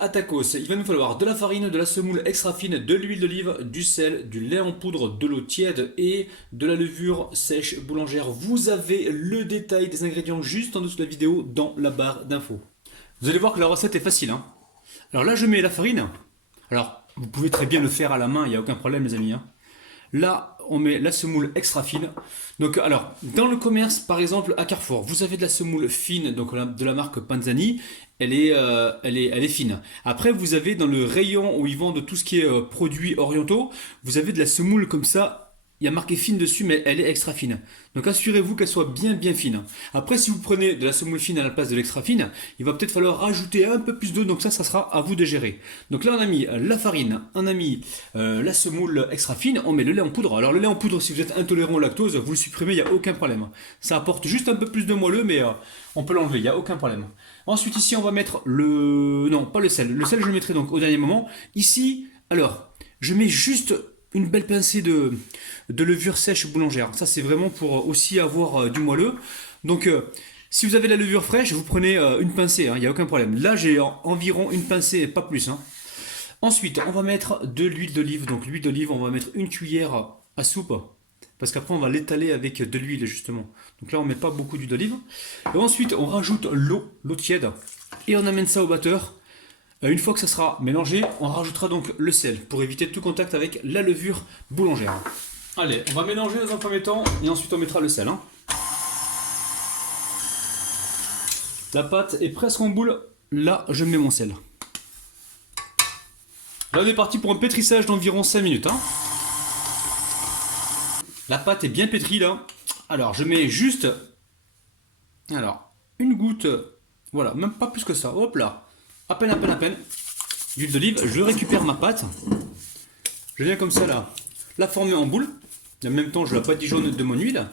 À tacos, il va nous falloir de la farine, de la semoule extra fine, de l'huile d'olive, du sel, du lait en poudre, de l'eau tiède et de la levure sèche boulangère. Vous avez le détail des ingrédients juste en dessous de la vidéo dans la barre d'infos. Vous allez voir que la recette est facile, hein. Alors là, je mets la farine. Alors, vous pouvez très bien le faire à la main, il n'y a aucun problème, les amis, hein. Là, on met la semoule extra fine. Donc, alors, dans le commerce, par exemple, à Carrefour, vous avez de la semoule fine, donc de la marque Panzani. Elle est fine. Après, vous avez dans le rayon où ils vendent tout ce qui est produits orientaux, vous avez de la semoule comme ça. Il y a marqué fine dessus, mais elle est extra fine. Donc assurez-vous qu'elle soit bien fine. Après, si vous prenez de la semoule fine à la place de l'extra fine, il va peut-être falloir rajouter un peu plus d'eau. Donc ça sera à vous de gérer. Donc là, on a mis la farine, on a mis la semoule extra fine, on met le lait en poudre. Alors le lait en poudre, si vous êtes intolérant au lactose, vous le supprimez, il n'y a aucun problème. Ça apporte juste un peu plus de moelleux, mais on peut l'enlever, il n'y a aucun problème. Ensuite, ici, on va mettre le... Non, pas le sel. Le sel, je le mettrai donc au dernier moment. Ici, alors, je mets juste une belle pincée de levure sèche boulangère. Ça, c'est vraiment pour aussi avoir du moelleux. Donc, si vous avez la levure fraîche, vous prenez une pincée, hein, il n'y a aucun problème. Là, j'ai environ une pincée, pas plus, hein. Ensuite, on va mettre de l'huile d'olive. Donc, l'huile d'olive, on va mettre une cuillère à soupe. Parce qu'après, on va l'étaler avec de l'huile, justement. Donc là, on ne met pas beaucoup d'huile d'olive. Et ensuite, on rajoute l'eau tiède. Et on amène ça au batteur. Une fois que ça sera mélangé, on rajoutera donc le sel pour éviter tout contact avec la levure boulangère. Allez, on va mélanger dans un premier temps et ensuite on mettra le sel, hein. La pâte est presque en boule. Là, je mets mon sel. Là, on est parti pour un pétrissage d'environ 5 minutes, hein. La pâte est bien pétrie là. Alors, je mets juste... Alors, une goutte... Voilà, même pas plus que ça. Hop là. À peine. D'huile d'olive. Je récupère ma pâte. Je viens comme ça là. La former en boule. En même temps, je la badigeonne de mon huile.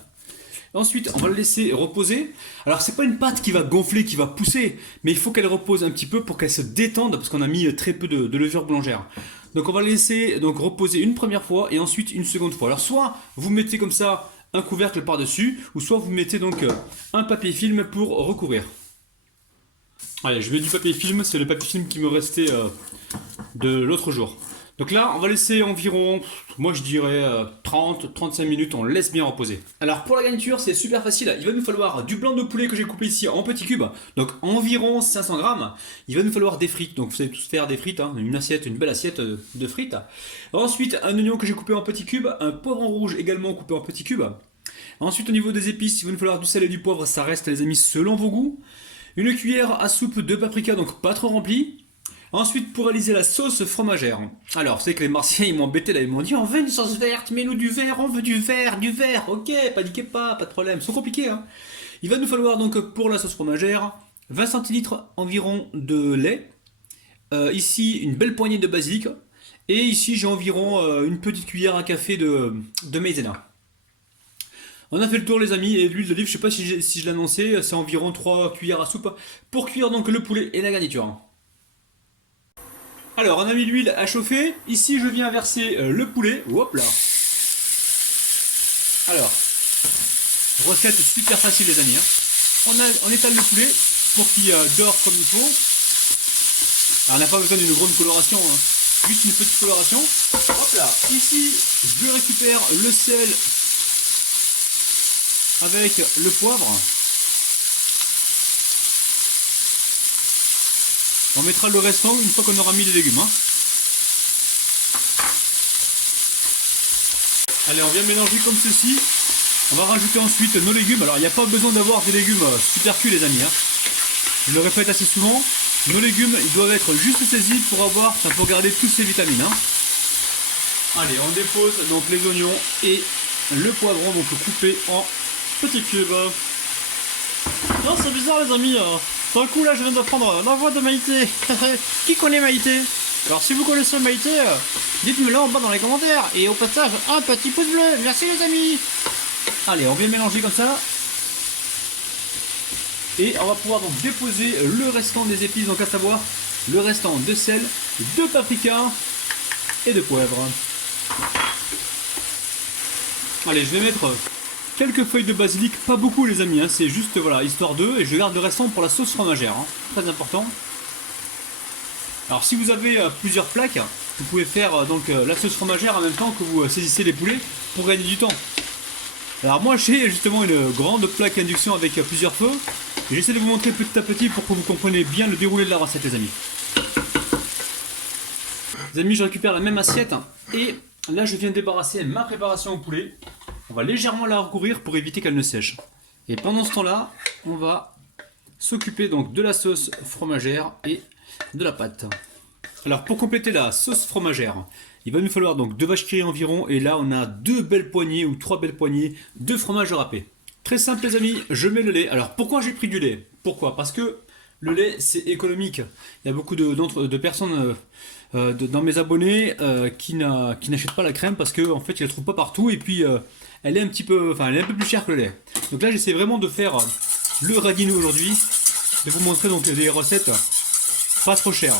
Ensuite, on va la laisser reposer. Alors, c'est pas une pâte qui va gonfler, qui va pousser, mais il faut qu'elle repose un petit peu pour qu'elle se détende, parce qu'on a mis très peu de levure boulangère. Donc, on va la laisser donc reposer une première fois et ensuite une seconde fois. Alors, soit vous mettez comme ça un couvercle par-dessus, ou soit vous mettez donc un papier film pour recouvrir. Allez, je mets du papier film, c'est le papier film qui me restait de l'autre jour. Donc là, on va laisser environ, moi je dirais 30-35 minutes, on laisse bien reposer. Alors pour la garniture, c'est super facile. Il va nous falloir du blanc de poulet que j'ai coupé ici en petits cubes, donc environ 500 grammes. Il va nous falloir des frites, donc vous savez tous faire des frites, hein, une assiette, une belle assiette de frites. Ensuite, un oignon que j'ai coupé en petits cubes, un poivron rouge également coupé en petits cubes. Ensuite, au niveau des épices, il va nous falloir du sel et du poivre, ça reste les amis selon vos goûts. Une cuillère à soupe de paprika, donc pas trop remplie. Ensuite, pour réaliser la sauce fromagère. Alors, c'est que les Martiens, ils m'ont embêté là, ils m'ont dit on veut une sauce verte, mets-nous du vert, on veut du vert, ok, paniquez pas de problème, c'est compliqué, hein. Il va nous falloir donc pour la sauce fromagère 20 centilitres environ de lait. Ici, une belle poignée de basilic. Et ici, j'ai environ une petite cuillère à café de maïzena. On a fait le tour les amis, et l'huile d'olive, je sais pas si je l'ai annoncé, c'est environ 3 cuillères à soupe pour cuire donc le poulet et la garniture. Alors on a mis l'huile à chauffer, ici je viens verser le poulet, hop là. Alors, recette super facile les amis, hein. On étale le poulet pour qu'il dore comme il faut. Alors, on n'a pas besoin d'une grande coloration, hein. Juste une petite coloration. Hop là, ici je récupère le sel avec le poivre. On mettra le restant une fois qu'on aura mis les légumes, hein. Allez, on vient mélanger comme ceci. On va rajouter ensuite nos légumes. Alors, il n'y a pas besoin d'avoir des légumes super cuits, les amis, hein. Je le répète assez souvent. Nos légumes, ils doivent être juste saisis pour garder toutes ces vitamines, hein. Allez, on dépose donc les oignons et le poivron, donc coupé en petits cubes. Non, c'est bizarre les amis. D'un coup là je viens d'apprendre la voix de Maïté. Qui connaît Maïté? Alors si vous connaissez Maïté, dites-me là en bas dans les commentaires. Et au passage, un petit pouce bleu. Merci les amis. Allez, on vient mélanger comme ça. Et on va pouvoir donc déposer le restant des épices, donc à savoir le restant de sel, de paprika et de poivre. Allez, je vais mettre quelques feuilles de basilic, pas beaucoup les amis, hein, c'est juste voilà, histoire d'eux, et je garde le restant pour la sauce fromagère, hein, très important. Alors si vous avez plusieurs plaques, vous pouvez faire donc la sauce fromagère en même temps que vous saisissez les poulets pour gagner du temps. Alors moi j'ai justement une grande plaque induction avec plusieurs feux. Et j'essaie de vous montrer petit à petit pour que vous compreniez bien le déroulé de la recette les amis. Les amis, je récupère la même assiette et là je viens de débarrasser ma préparation au poulet. On va légèrement la recouvrir pour éviter qu'elle ne sèche. Et pendant ce temps-là, on va s'occuper donc de la sauce fromagère et de la pâte. Alors pour compléter la sauce fromagère, il va nous falloir donc 2 vaches qui rient environ et là on a 2 belles poignées ou 3 belles poignées de fromage râpé. Très simple les amis, je mets le lait. Alors pourquoi j'ai pris du lait? Pourquoi? Parce que le lait c'est économique. Il y a beaucoup de personnes dans mes abonnés qui n'achètent pas la crème parce qu'en en fait ils la trouvent pas partout et puis elle est un peu plus chère que le lait. Donc là j'essaie vraiment de faire le raguinou aujourd'hui, de vous montrer donc des recettes pas trop chères.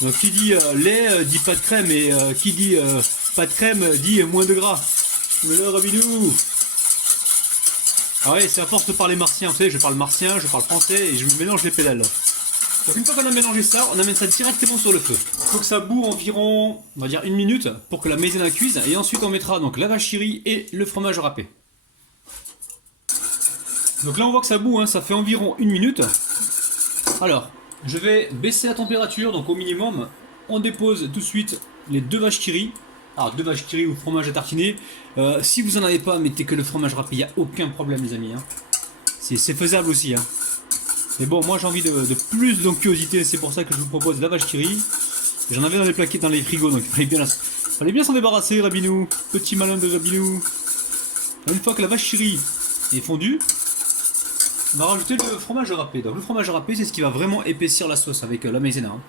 Donc qui dit lait dit pas de crème et qui dit pas de crème dit moins de gras. Le rabinou. Ah ouais, c'est à force de parler martien, vous savez, je parle martien, je parle français et je me mélange les pédales. Donc une fois qu'on a mélangé ça, on amène ça directement sur le feu. Il faut que ça boue environ, on va dire 1 minute pour que la maïzena cuise et ensuite on mettra donc la vache qui rit et le fromage râpé. Donc là on voit que ça bout, hein, ça fait environ 1 minute. Alors, je vais baisser la température, donc au minimum, on dépose tout de suite les 2 vaches qui rient. Alors 2 vaches qui rient ou fromage à tartiner. Si vous en avez pas, mettez que le fromage râpé, il n'y a aucun problème les amis. Hein. C'est faisable aussi. Hein. Mais bon, moi j'ai envie de plus d'onctuosité, c'est pour ça que je vous propose la vache qui rit. J'en avais dans les plaquettes, dans les frigos, donc il fallait bien s'en débarrasser, Rabinou. Petit malin de Rabinou. Une fois que la vache qui rit est fondue, on va rajouter le fromage râpé. Donc le fromage râpé, c'est ce qui va vraiment épaissir la sauce avec la maïzena. Hein.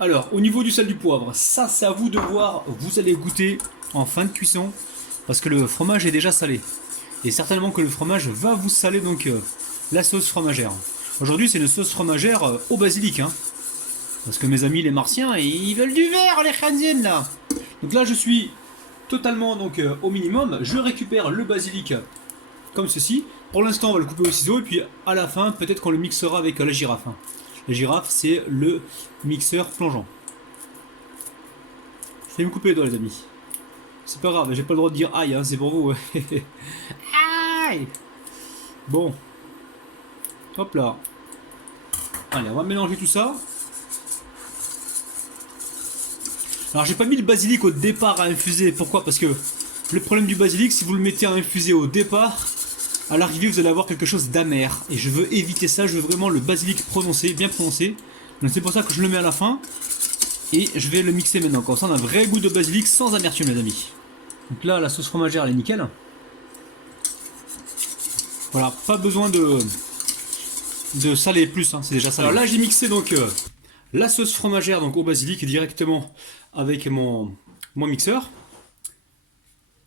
Alors, au niveau du sel du poivre, ça c'est à vous de voir, vous allez goûter en fin de cuisson, parce que le fromage est déjà salé. Et certainement que le fromage va vous saler donc la sauce fromagère. Aujourd'hui c'est une sauce fromagère au basilic, hein, parce que mes amis les martiens, ils veulent du vert les khanzines là. Donc là je suis totalement donc au minimum, je récupère le basilic comme ceci. Pour l'instant on va le couper au ciseau et puis à la fin peut-être qu'on le mixera avec la girafe. Hein. La girafe, c'est le mixeur plongeant. Je vais me couper les doigts, les amis. C'est pas grave, j'ai pas le droit de dire aïe, hein, c'est pour vous. Aïe. Bon. Hop là. Allez, on va mélanger tout ça. Alors, j'ai pas mis le basilic au départ à infuser. Pourquoi? Parce que le problème du basilic, si vous le mettez à infuser au départ, à l'arrivée vous allez avoir quelque chose d'amer et je veux éviter ça, je veux vraiment le basilic prononcé, bien prononcé. Donc c'est pour ça que je le mets à la fin et je vais le mixer maintenant, comme ça on a un vrai goût de basilic sans amertume les amis. Donc là la sauce fromagère elle est nickel. Voilà, pas besoin de saler plus, hein, c'est déjà salé. Alors là j'ai mixé donc la sauce fromagère donc au basilic directement avec mon mixeur.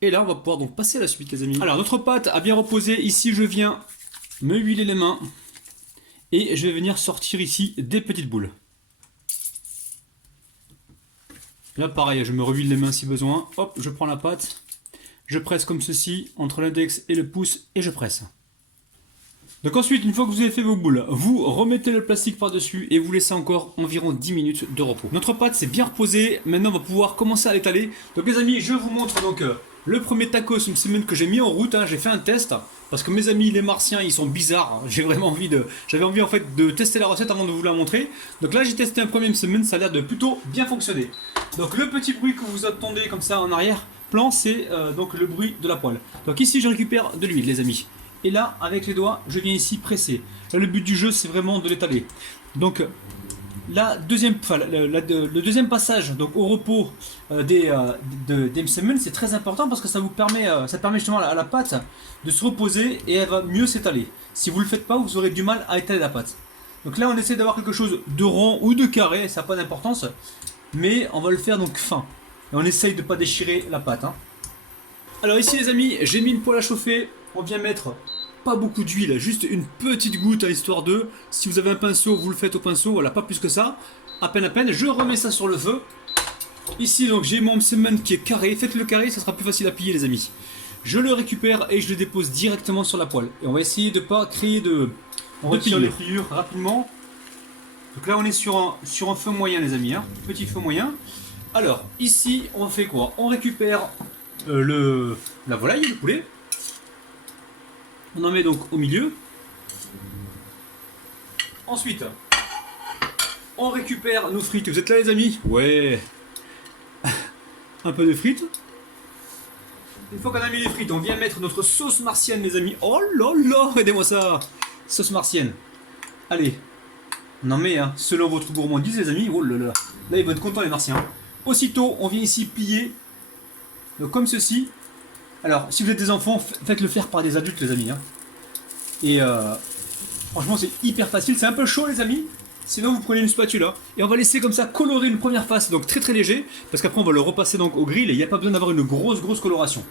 Et là on va pouvoir donc passer à la suite les amis. Alors notre pâte a bien reposé, ici je viens me huiler les mains et je vais venir sortir ici des petites boules. Là pareil, je me rehuile les mains si besoin, hop je prends la pâte, je presse comme ceci entre l'index et le pouce et je presse. Donc ensuite, une fois que vous avez fait vos boules, vous remettez le plastique par-dessus et vous laissez encore environ 10 minutes de repos. Notre pâte s'est bien reposée, maintenant on va pouvoir commencer à l'étaler. Donc les amis, je vous montre donc le premier tacos une semaine que j'ai mis en route, hein. J'ai fait un test parce que mes amis les martiens ils sont bizarres, hein. J'avais envie en fait de tester la recette avant de vous la montrer. Donc là j'ai testé un premier semaine, ça a l'air de plutôt bien fonctionner. Donc le petit bruit que vous entendez comme ça en arrière-plan, c'est donc le bruit de la poêle. Donc ici je récupère de l'huile les amis. Et là, avec les doigts, je viens ici presser. Là, le but du jeu, c'est vraiment de l'étaler. Donc, le deuxième passage donc, au repos des msemen, c'est très important parce que ça permet justement à la pâte de se reposer et elle va mieux s'étaler. Si vous ne le faites pas, vous aurez du mal à étaler la pâte. Donc là, on essaie d'avoir quelque chose de rond ou de carré, ça n'a pas d'importance. Mais on va le faire donc fin. Et on essaye de ne pas déchirer la pâte. Hein. Alors ici, les amis, j'ai mis une poêle à chauffer. On vient mettre pas beaucoup d'huile, juste une petite goutte à histoire de. Si vous avez un pinceau, vous le faites au pinceau, voilà, pas plus que ça. À peine. Je remets ça sur le feu. Ici, donc, j'ai mon msemen qui est carré. Faites le carré, ça sera plus facile à plier, les amis. Je le récupère et je le dépose directement sur la poêle. Et on va essayer de pas créer de. On retire les rayures rapidement. Donc là on est sur un feu moyen les amis, hein. Petit feu moyen. Alors ici on fait quoi? On récupère la volaille, le poulet. On en met donc au milieu. Ensuite, on récupère nos frites. Vous êtes là les amis? Ouais. Un peu de frites. Une fois qu'on a mis les frites, on vient mettre notre sauce martienne les amis. Oh là là, aidez-moi ça. Sauce martienne. Allez. On en met, hein, selon votre gourmandise les amis. Oh là là. Là ils vont être contents les martiens. Aussitôt, on vient ici plier. Donc comme ceci. Alors, si vous êtes des enfants, faites-le faire par des adultes les amis, hein. Et franchement c'est hyper facile. C'est un peu chaud les amis. Sinon vous prenez une spatule et on va laisser comme ça colorer une première face, donc très très léger, parce qu'après on va le repasser donc au grill et il n'y a pas besoin d'avoir une grosse coloration.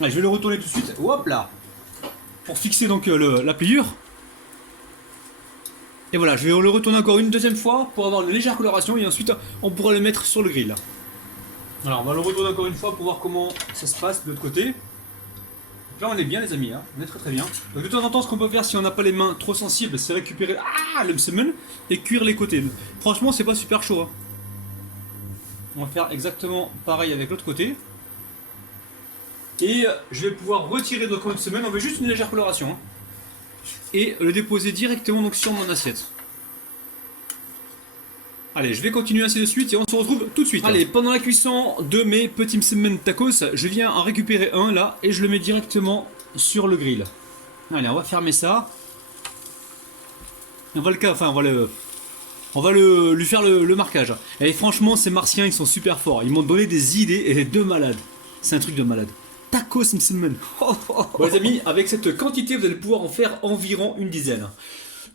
Allez, je vais le retourner tout de suite, hop là, pour fixer donc la pliure. Et voilà, je vais le retourner encore une deuxième fois pour avoir une légère coloration et ensuite on pourra le mettre sur le grill. Alors on va le retourner encore une fois pour voir comment ça se passe de l'autre côté. Là on est bien les amis, hein. On est très bien. Donc de temps en temps ce qu'on peut faire si on n'a pas les mains trop sensibles, c'est récupérer le msemen et cuire les côtés. Franchement c'est pas super chaud, hein. On va faire exactement pareil avec l'autre côté. Et je vais pouvoir retirer notre msemen, on veut juste une légère coloration, hein. Et le déposer directement donc sur mon assiette. Allez, je vais continuer ainsi de suite et on se retrouve tout de suite. Allez, pendant la cuisson de mes petits msemen tacos, je viens en récupérer un là et je le mets directement sur le grill. Allez, on va fermer ça. On va lui faire le marquage. Et franchement, ces martiens, ils sont super forts. Ils m'ont donné des idées et de malade. C'est un truc de malade. Tacos msemen. Bon les amis, avec cette quantité, vous allez pouvoir en faire environ une dizaine.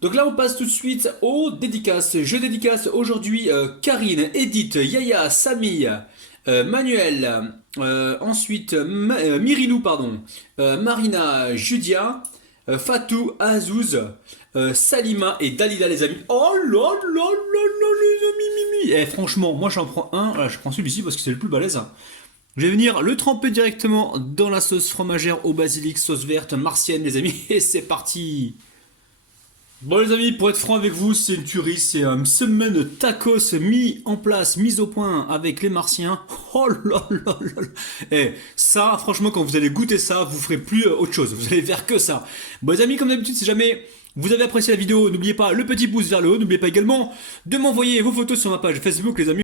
Donc là on passe tout de suite aux dédicaces. Je dédicace aujourd'hui Karine, Edith, Yaya, Samy, Manuel, ensuite Mirilou, pardon, Marina, Judia, Fatou, Azouz, Salima et Dalila les amis. Oh là là là là les amis, mimi. Franchement, moi j'en prends un, voilà, je prends celui-ci parce que c'est le plus balèze. Je vais venir le tremper directement dans la sauce fromagère au basilic, sauce verte martienne les amis, et c'est parti. Bon les amis, pour être franc avec vous, c'est une tuerie, c'est un msemen tacos mis en place, mis au point avec les martiens. Oh là là là là. Et ça, franchement, quand vous allez goûter ça, vous ferez plus autre chose, vous allez faire que ça. Bon les amis, comme d'habitude, si jamais vous avez apprécié la vidéo, n'oubliez pas le petit pouce vers le haut, n'oubliez pas également de m'envoyer vos photos sur ma page Facebook les amis.